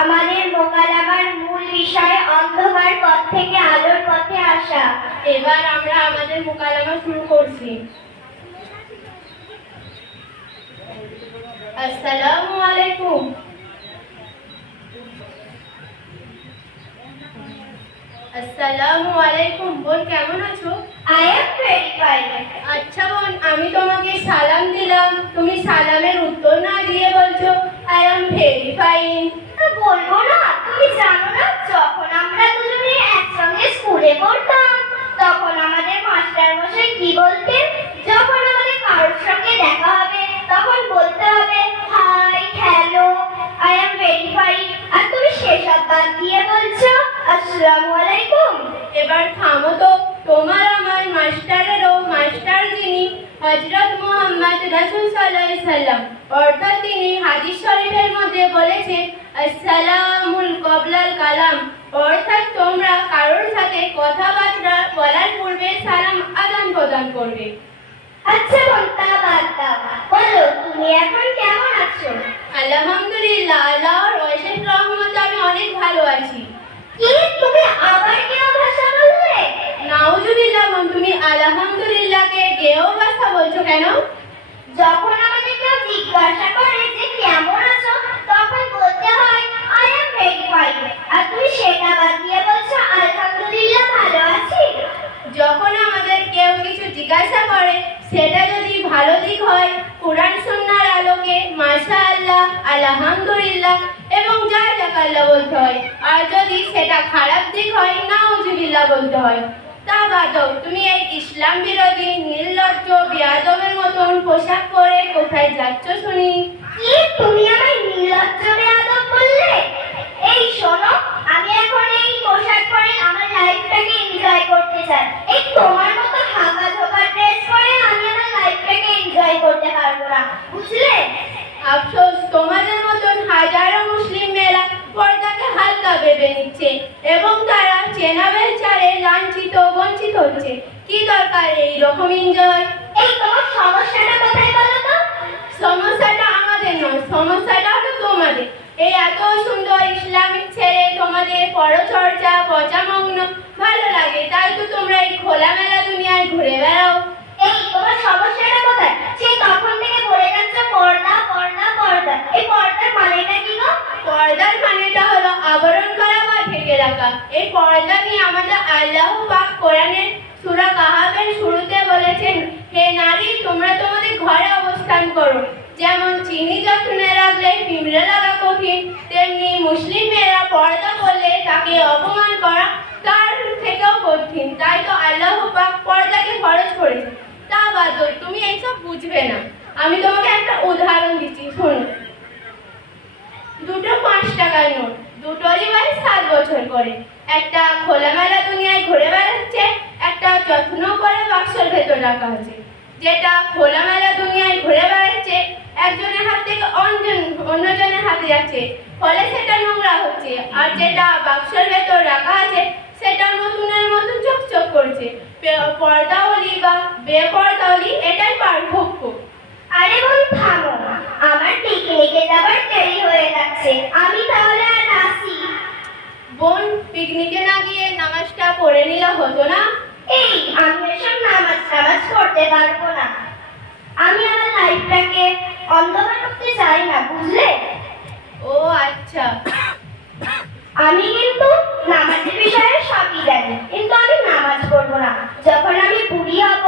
আমাদের মোকালামার মূল বিষয় অন্ধকার পথ থেকে আলোর পথে আসা। এবার আমরা আমাদের মোকালামা শুরু করছি। আসসালামু আলাইকুম। আসসালামু আলাইকুম বোন কেমন আছো? আই এম ভেরি ফাইন আচ্ছা বোন আমি তোমাকে সালাম দিলাম। তুমি সালামের উত্তর না দিয়ে বলছো আই এম ভেরি ফাইন বলব না তুমি জানো না যখন আমরা দুজনে একসঙ্গে স্কুলে পড়তাম তখন আমাদের মাস্টার মশাই কি বলতেন? যখন আমাদের কারোর সঙ্গে দেখা হবে তখন বলতে হবে hi hello I am very fine আর তুমি সেসব বাদ দিয়ে বলছো আসসালামু আলাইকুম। এবার থামো তো তোমার আমার মাস্টার হজরত মোহাম্মদ রাসূল সাল্লাল্লাহু আলাইহি সাল্লাম অর্থাৎ তিনি হাদিস শরীফের মধ্যে বলেছেন আসসালামুল কবলাল কালাম। অর্থাৎ তোমরা কারোর সাথে কথাবার্তা বলার পূর্বে সালাম আদান প্রদান করবে। আচ্ছা বাদ দাও। বলো তুমি এখন কেমন আছো? আলহামদুলিল্লাহ আল্লাহর অশেষ রহমতে আমি অনেক ভালো আছি। কি তুমি আবার কেউ ভাষা বললে নাউজুবিল্লাহ তুমি আলহামদুলিল্লাহকে গেও ভাষা বলছো কেন যখন আমাদের কেউ জিজ্ঞাসা করে যে কেমন আছো তখন বলতে হয় আই এম ভেরি ফাইন আর তুমি সেটা বাদ দিয়ে বলছো আলহামদুলিল্লাহ ভালো আছি যখন আমাদের কেউ কিছু জিজ্ঞাসা করে সেটা যদি ভালো দিক হয় কোরআন সুন্নাহর আলোকে মাশা আল্লাহ আলহামদুলিল্লাহ। এবং যা জাকাল্লাহ বলতে হয়। আর যদি সেটা খারাপ দিক হয় না নাউজুবিল্লাহ বলতে হয়। তা বাদও তুমি এই ইসলাম বিরোধী, নির্লজ্জ, বিয়াদবের মতন পোশাক পরে কোথায় যাচ্ছ শুনি? কি? তুমি আমায় নির্লজ্জ, বেয়াদব বললে? এই শোনো, আমি এখন এই পোশাক পরে আমার লাইফটাকে এনজয় করতে চাই। এই তোমার মতো হাঁকা ঝোঁকা ড্রেস পরে আমি আমার লাইফটাকে এনজয় করতে পারব না। বুঝলে? আফসোস তোমাদের মতন হাজারো মুসলিম মেয়েরা পর্দাকে হালকা ভেবে নিচ্ছে এবং তারা চেনাবের চারে লাঞ্ছিত বঞ্চিত হচ্ছে। কি দরকার এই রকম এনজয় এই তোমার সমস্যাটা কোথায় বলো তো? সমস্যাটা আমাদের নয় সমস্যাটা হলো তোমাদের। এই এত সুন্দর ইসলামিক ছেড়ে তোমাদের পরচর্চা পচামগ্ন ভালো লাগে তাই তো তোমরা এই খোলামেলা দুনিয়ায় ঘুরে বেড়াও এই তোমার সমস্যাটা কোথায় সেই তখন থেকে বলে যাচ্ছ পর্দা পর্দা পর্দা এই পর্দার মানেটা কি গো পর্দার মানেটা হলো আবরণ করা বা ঢেকে এই পর্দা নিয়ে আমাদের আল্লাহ পাক কোরআনের সূরা কাহাবের শুরুতে বলেছেন, হে নারী, তোমরা তোমাদের ঘরে অবস্থান করো। যেমন চিনি যত্নে রাখলে পিঁমড়ে লাগা কঠিন, তেমনি মুসলিম মেয়েরা পর্দা করলে তাকে অপমান করা তার থেকেও কঠিন। তাই তো আল্লাহ পাক পর্দাকে খরচ করেছে তা বাদও তুমি এইসব বুঝবে না। আমি তোমাকে একটা উদাহরণ দিচ্ছি, শোনো। দুটো পাঁচ টাকার নোট। দুটোরই বয়স সাত বছর করে। একটা খোলামেলা দুনিয়ায় ঘুরে বেড়াচ্ছে, একটা যত্ন করে বাক্সের ভেতর রাখা আছে যেটা খোলামেলা দুনিয়ায় ঘুরে বেড়াচ্ছে, একজনের হাত থেকে অন্যজন, অন্যজনের হাতে যাচ্ছে। ফলে সেটা নোংরা হচ্ছে। আর যেটা বাক্সের ভেতর রাখা আছে, সেটা নতুনের মতো চকচক করছে। পর্দাওয়ালি বা বেপর্দাওয়ালি এটাই পার্থক্য আরে বোন থামো আমার পিকনিকে যাবার দেরি হয়ে যাচ্ছে আমি তাহলে আর আসি বোন পিকনিকে না গিয়ে নামাজটা পড়ে নিলে হতো না? এই আমি এসব নামাজ নামাজ করতে পারব না। আমি আমার লাইফটাকে অন্ধকার করতে চাই না বুঝলে? ও আচ্ছা আমি কিন্তু নামাজের বিষয়ে সবই জানি কিন্তু আমি নামাজ পড়ব না যখন আমি বুড়ি হব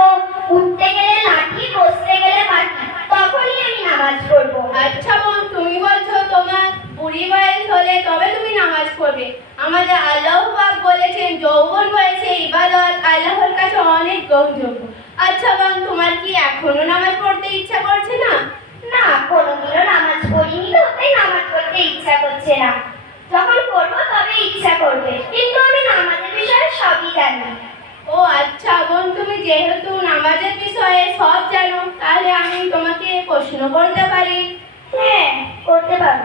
উঠতে গেলে লাঠি বসতে গেলে বাটি তখনই আমি নামাজ পড়ব আচ্ছা বোন তুমি বলছো তোমার বুড়ি বয়স হলে তবে তুমি নামাজ পড়বে আমাদের আল্লাহ পাক বলেছেন যৌবন বয়সে ইবাদত আল্লাহর কাছে অনেক গ্রহণযোগ্য। আচ্ছা বোন তোমার কি এখনও নামাজ পড়তে ইচ্ছা করছে না? না কোনোদিনও নামাজ পড়িনি তো তাই নামাজ পড়তে ইচ্ছা করছে না। যখন পড়ব তবে ইচ্ছা করবে কিন্তু আমি নামাজের বিষয়ে সবই জানি। ও আচ্ছা বোন তুমি যেহেতু নামাজের বিষয়ে সব জানো তাহলে আমি তোমাকে প্রশ্ন করতে পারি। হ্যাঁ করতে পারব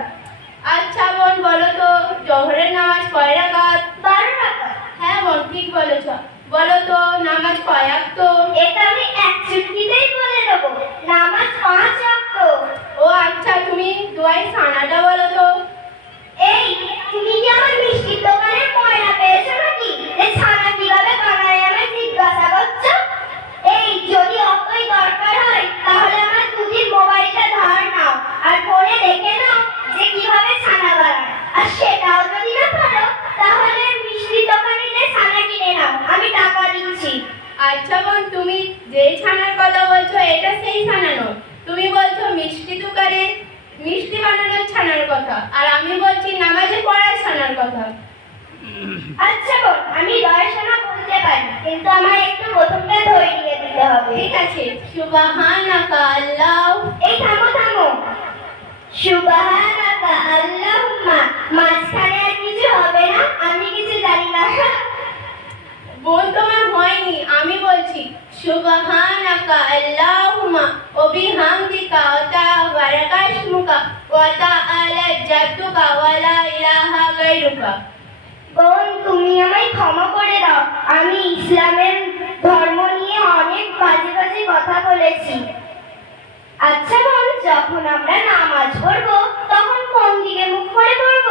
আচ্ছা বোন বলো তো জোহরের নামাজ কয় রাকাত বারো টাকা হ্যাঁ বোন ঠিক বলেছ বলো তো নামাজ কয় তো এটা আমি এক চুটকিতেই বলে দেবো নামাজ পাঁচ ওয়াক্ত দোয়াই ছানাটা বলো তো। এই তুমি কি আমার মিষ্টির দোকানে ময়না পেয়েছ নাকি? যে ছানা কীভাবে বানায় আমায় জিজ্ঞাসা করছ? এই যদি অতই দরকার হয় তাহলে আমার দুদিন মোবাইলটা ধার নাও আর ফোনে দেখে নাও যে কীভাবে ছানা বানায়। আর সেটাও যদি না পারো তাহলে মিষ্টির দোকানে যে ছানা কিনে নাও। আমি টাকা দিচ্ছি। আচ্ছা বোন তুমি যেই ছানার কথা বলছো এটা সেই ছানা নয়। তুমি বলছো মিষ্টি দোকানে ছানার কথা। আর আমি বলছি নামাজে পড়ার ছানার কথা। আচ্ছা বোন আমি দর্শনা বলতে পারি কিন্তু আমার একটু প্রথমটা ধরিয়ে দিতে হবে। ঠিক আছে। সুবহানাকা আল্লাহ। এই থামো থামো। সুবহানাকা আল্লাহুম্মা মাঝখানে আর কিছু হবে না আমি কিছু জানি না। বোন তোমার হয়নি আমি বলছি সুবহানাকা আল্লাহুম্মা ওয়া বিহামদিকা ওয়া তাবারাকা ইসমুকা ওয়া তাআলা জাদ্দুকা ওয়া লা ইলাহা গায়রুকা। বোন তুমি আমায় ক্ষমা করে দাও। আমি ইসলামের ধর্ম নিয়ে অনেক বাজে বাজে কথা বলেছি। আচ্ছা বোন যখন আমরা নামাজ পড়ব তখন কোন দিকে মুখ করে পড়ব?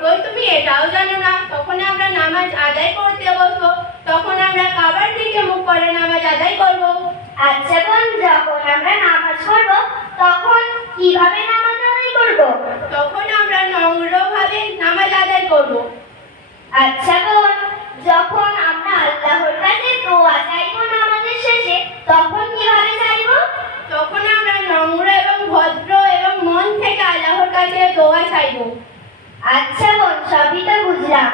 বোন তুমি এটাও জানো না তখন আমরা নামাজ আদায় করতে বসবো তখন আমরা কাবার দিকে মুখ করে নামাজ আদায় করব। আচ্ছা বোন যখন আমরা নামাজ পড়ব তখন কীভাবে নামাজ আদায় করব তখন আমরা নম্রভাবে নামাজ আদায় করব আচ্ছা বোন যখন আমরা আল্লাহর কাছে দোয়া চাইব নামাজের শেষে তখন কীভাবে চাইব? তখন আমরা নম্র এবং ভদ্র এবং মন থেকে আল্লাহর কাছে দোয়া চাইব। আচ্ছা বোন সবই তো বুঝলাম।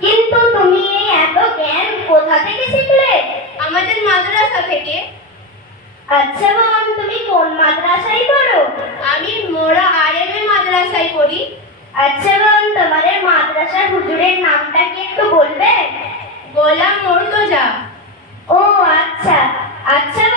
কিন্তু তুমি এই এত জ্ঞান কোথা থেকে শিখলে? আমাদের মাদ্রাসা থেকে। আচ্ছা বোন তুমি কোন মাদ্রাসায় পড়ো? আমি মোরা আরএমএ মাদ্রাসায় পড়ি। আচ্ছা বোন তোমাদের মাদ্রাসার হুজুরের নামটা কি একটু বলবে? গোলাম মর্তজা। ও আচ্ছা। আচ্ছা